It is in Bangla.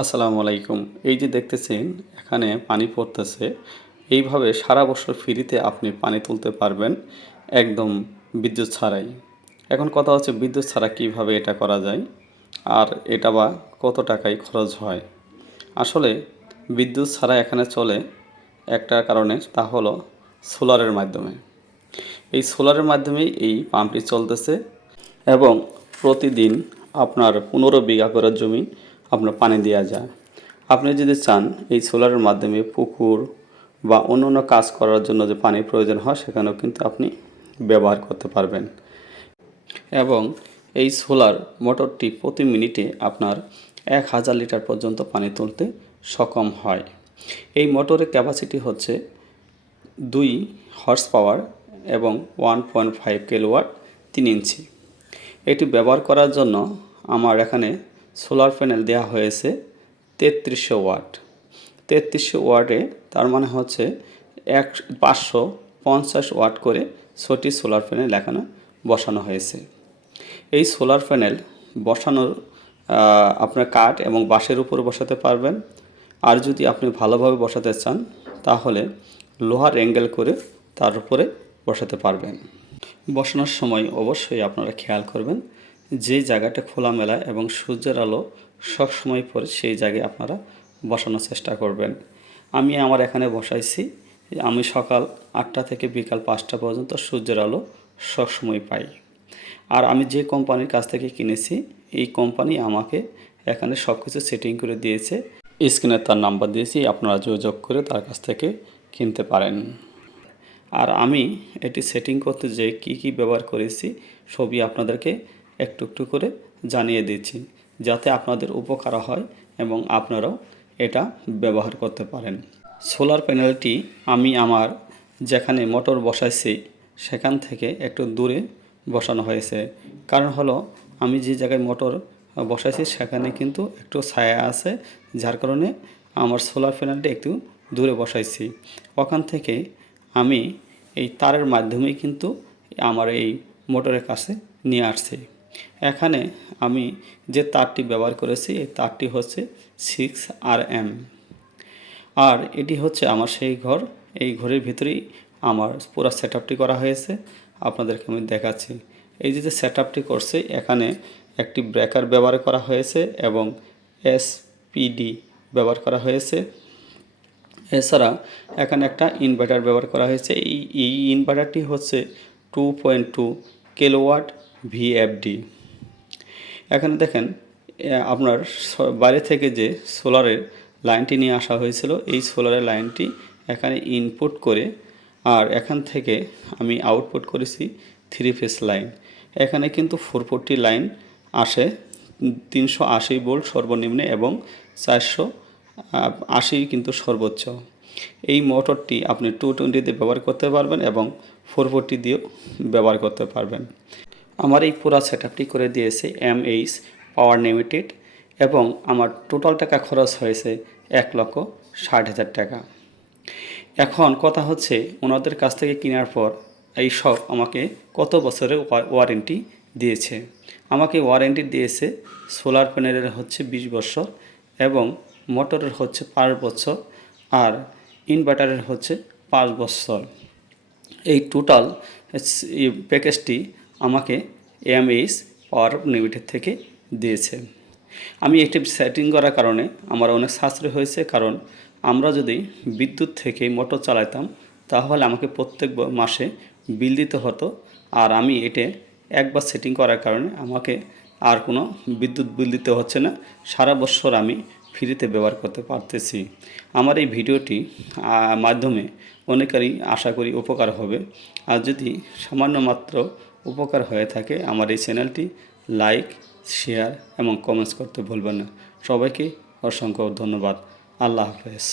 আসসালামু আলাইকুম। এই যে দেখতেছেন, এখানে পানি পড়তেছে। এইভাবে সারা বছর ফ্রিতে আপনি পানি তুলতে পারবেন, একদম বিদ্যুৎ ছাড়াই। এখন কথা হচ্ছে বিদ্যুৎ ছাড়া কীভাবে এটা করা যায়, আর এটা বা কত টাকায় খরচ হয়। আসলে বিদ্যুৎ ছাড়া এখানে চলে একটা কারণে, তা হলো সোলারের মাধ্যমে। এই সোলারের মাধ্যমেই এই পাম্পটি চলতেছে এবং প্রতিদিন আপনার পনেরো বিঘা করে জমি আপনার পানি দেওয়া যায়। আপনি যদি চান এই সোলারের মাধ্যমে পুকুর বা অন্য অন্য কাজ করার জন্য যে পানির প্রয়োজন হয়, সেখানেও কিন্তু আপনি ব্যবহার করতে পারবেন। এবং এই সোলার মোটরটি প্রতি মিনিটে আপনার এক হাজার লিটার পর্যন্ত পানি তুলতে সক্ষম হয়। এই মোটরের ক্যাপাসিটি হচ্ছে দুই হর্স পাওয়ার এবং ওয়ান পয়েন্ট ফাইভ কিলোওয়াট তিন ইঞ্চি। এটি ব্যবহার করার জন্য আমার এখানে সোলার প্যানেল দেওয়া হয়েছে তেত্রিশশো ওয়াট। তেত্রিশশো ওয়াটে তার মানে হচ্ছে এক, পাঁচশো পঞ্চাশ ওয়াট করে ছটি সোলার প্যানেল এখানে বসানো হয়েছে। এই সোলার প্যানেল বসানোর আপনার কাঠ এবং বাঁশের উপর বসাতে পারবেন। আর যদি আপনি ভালোভাবে বসাতে চান, তাহলে লোহার অ্যাঙ্গেল করে তার উপরে বসাতে পারবেন। বসানোর সময় অবশ্যই আপনারা খেয়াল করবেন যে জায়গাটা খোলামেলা এবং সূর্যের আলো সব সময় পড়ে, সেই জায়গায় আপনারা বসানোর চেষ্টা করবেন। আমি আমার এখানে বসাইছি। আমি সকাল আটটা থেকে বিকাল পাঁচটা পর্যন্ত সূর্যের আলো সবসময় পাই। আর আমি যে কোম্পানির কাছ থেকে কিনেছি, এই কোম্পানি আমাকে এখানে সব কিছু সেটিং করে দিয়েছে। স্ক্রিনে তার নাম্বার দিয়েছি, আপনারা যোগাযোগ করে তার কাছ থেকে কিনতে পারেন। আর আমি এটি সেটিং করতে যে কি কি ব্যবহার করেছি, সবই আপনাদেরকে একটু একটু করে জানিয়ে দিচ্ছি যাতে আপনাদের উপকার হয় এবং আপনারাও এটা ব্যবহার করতে পারেন। সোলার প্যানেলটি আমি আমার যেখানে মোটর বসাইছি, সেখান থেকে একটু দূরে বসানো হয়েছে। কারণ হলো, আমি যে জায়গায় মোটর বসাইছি, সেখানে কিন্তু একটু ছায়া আছে, যার কারণে আমার সোলার প্যানেলটি একটু দূরে বসাইছি। ওখান থেকে আমি এই তারের মাধ্যমেই কিন্তু আমার এই মোটরের কাছে নিয়ে আসছি। এখানে আমি যে তারটি ব্যবহার করেছি, এই তারটি হচ্ছে সিক্স আর এম আর এটি হচ্ছে আমার সেই ঘর। এই ঘরের ভিতরেই আমার পুরো সেট করা হয়েছে। আপনাদেরকে আমি দেখাচ্ছি। এই যে যে সেট করছে, এখানে একটি ব্রেকার ব্যবহার করা হয়েছে এবং এসপিডি ব্যবহার করা হয়েছে। এছাড়া এখানে একটা ইনভার্টার ব্যবহার করা হয়েছে। এই এই ইনভার্টারটি হচ্ছে two point two kilowatt VFD এখানে দেখেন আপনার বাইরে থেকে যে সোলারের লাইনটি নিয়ে আসা হয়েছিল, এই সোলারের লাইনটি এখানে ইনপুট করে, আর এখান থেকে আমি আউটপুট করেছি থ্রি ফেস লাইন এখানে কিন্তু ফোর ফোরটি লাইন আসে, তিনশো আশি ভোল্ট সর্বনিম্নে এবং চারশো আশি কিন্তু সর্বোচ্চ। এই মোটরটি আপনি টু টোয়েন্টিতে ব্যবহার করতে পারবেন এবং ফোর ফোরটি দিয়েও ব্যবহার করতে পারবেন। আমার এই পুরা সেট আপটি করে দিয়েছে এম এইচ পাওয়ার লিমিটেড এবং আমার টোটাল টাকা খরচ হয়েছে এক লক্ষ ষাট হাজার টাকা। এখন কথা হচ্ছে ওনাদের কাছ থেকে কেনার পর এই সব আমাকে কত বছরের ওয়ারেন্টি দিয়েছে। আমাকে ওয়ারেন্টি দিয়েছে সোলার প্যানেলের হচ্ছে বিশ বছর এবং মোটরের হচ্ছে পাঁচ বছর আর ইনভার্টারের হচ্ছে পাঁচ বছর। এই টোটাল প্যাকেজটি আমাকে এমএইচ পাওয়ার লিমিটেড থেকে দিয়েছে। আমি একটি সেটিং করার কারণে আমার অনেক সাশ্রয় হয়েছে, কারণ আমরা যদি বিদ্যুৎ থেকে মোটর চালাতাম তাহলে আমাকে প্রত্যেক মাসে বিল দিতে হতো। আর আমি এটে একবার সেটিং করার কারণে আমাকে আর কোনো বিদ্যুৎ বিল দিতে হচ্ছে না। সারা বছর আমি ফ্রিতে ব্যবহার করতে পারতেছি। আমার এই ভিডিওটি মাধ্যমে অনেকেরই আশা করি উপকার হবে। আর যদি সামান্য মাত্র উপকার হয়ে থাকে। আমার এই চ্যানেলটি লাইক, শেয়ার এবং কমেন্টস করতে ভুলবেন না। সবাইকে অসংখ্য ধন্যবাদ। আল্লাহ হাফেজ।